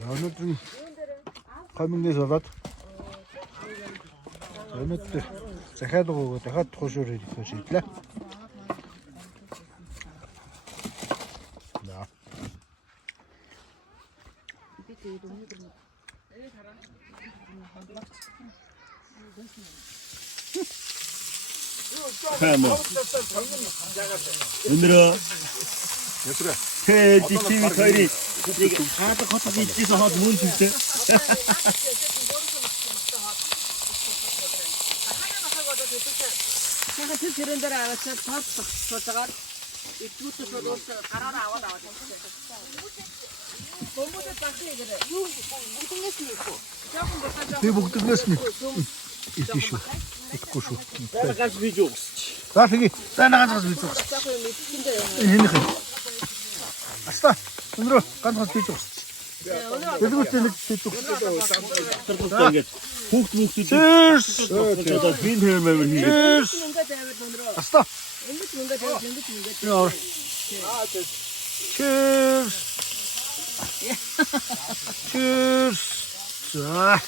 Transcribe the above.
Өнөөдөр гомингээс болоод өнөөдөр захиад өгөөгөө дахиад тухшуур хийх шийдлээ. Да. 오늘은 새 TV 토이리 하도 커서 있지서 하도 못 줄때 제가 그 들은 대로 알았어. 저가 이쪽도 저도 갈아 나와. 너무 대박이야 그래. 뭉뚱했으니까. 조금 더 가져. 네 목등했으니. 이티슈. 이코슈. 나가서 비죠. 자, 저기 나가서 비죠. 얘네. 아싸. 오늘 간서 비죠. 그리고 때는 비죠. Хүүхдмүхтэй Cheers. бин хэмээр хийх. Cheers. 아싸. Cheers. Cheers. 자.